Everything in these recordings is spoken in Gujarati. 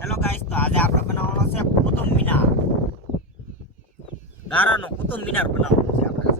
હેલો ગાઈસ, તો આજે આપણે બનાવવાનો છે કુતુબ મિનાર. ગારાનો કુતુબ મિનાર બનાવવાનો છે આપણે.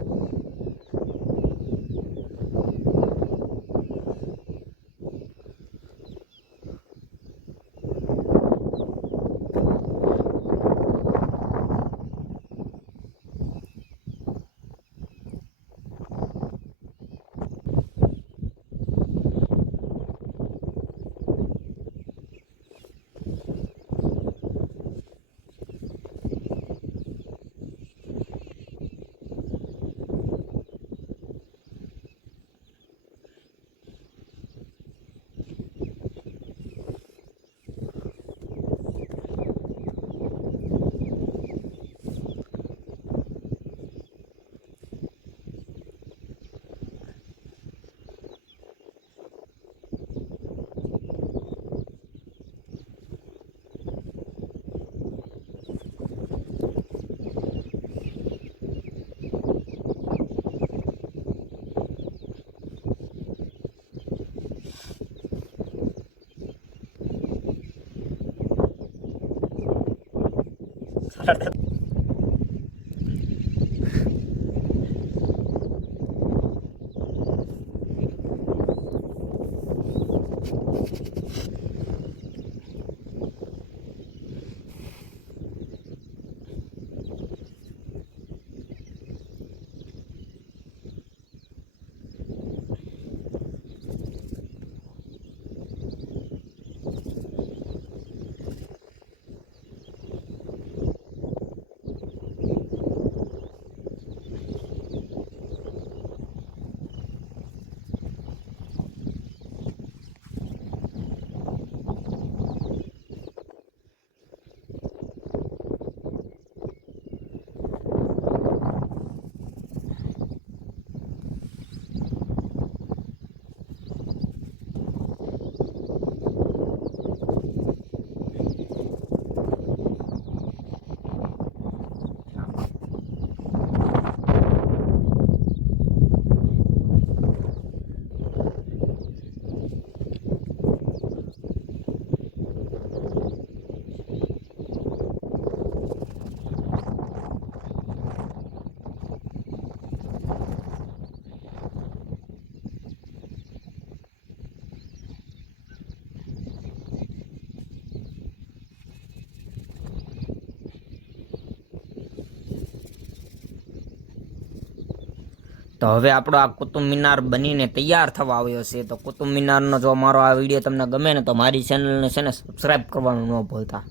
તો હવે આપણો આ કુતુબ મિનાર બનીને તૈયાર થવા આવ્યો છે. તો કુતુબ મિનારનો જો મારો આ વિડીયો તમને ગમે ને તો મારી ચેનલને છે ને સબસ્ક્રાઈબ કરવાનું ન ભૂલતા.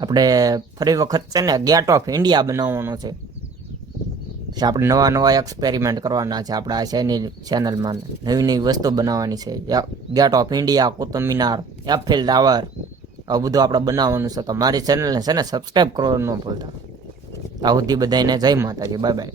આપણે ફરી વખત છે ને ગેટ ઓફ ઇન્ડિયા બનાવવાનો છે. આપણે નવા નવા એક્સપેરિમેન્ટ કરવાના છે. આપણે આ ચેનલમાં નવી નવી વસ્તુ બનાવવાની છે. Gate of India, Qutub Minar, Eiffel Tower, આવું બધું આપણે બનાવવાનું છે. તો મારી ચેનલને છે ને સબસ્ક્રાઈબ કરવાનું ન ભૂલતા. આ સુધી બધાને જય માતાજી, બાય બાય.